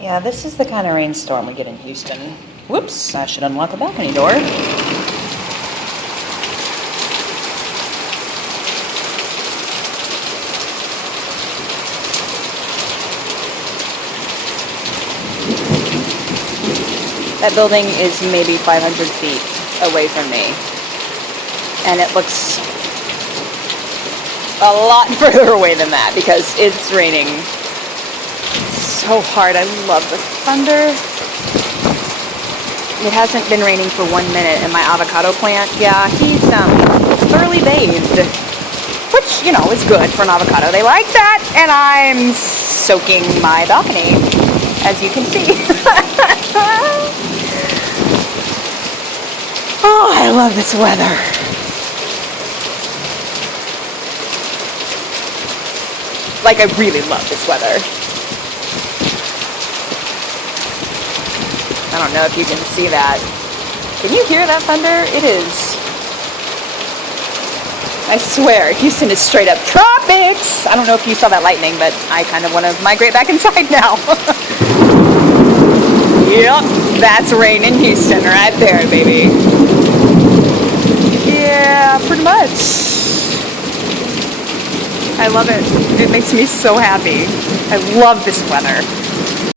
Yeah, this is the kind of rainstorm we get in Houston. Whoops, I should unlock the balcony door. That building is maybe 500 feet away from me. And it looks a lot further away than that because it's raining so hard. I love the thunder. It hasn't been raining for 1 minute, and my avocado plant, yeah, he's thoroughly bathed, which, you know, is good for an avocado. They like that, and I'm soaking my balcony, as you can see. Oh, I love this weather. Like, I really love this weather. I don't know if you can see that. Can you hear that thunder? It is. I swear, Houston is straight up tropics. I don't know if you saw that lightning, but I kind of want to migrate back inside now. Yep, that's rain in Houston right there, baby. Yeah, pretty much. I love it. It makes me so happy. I love this weather.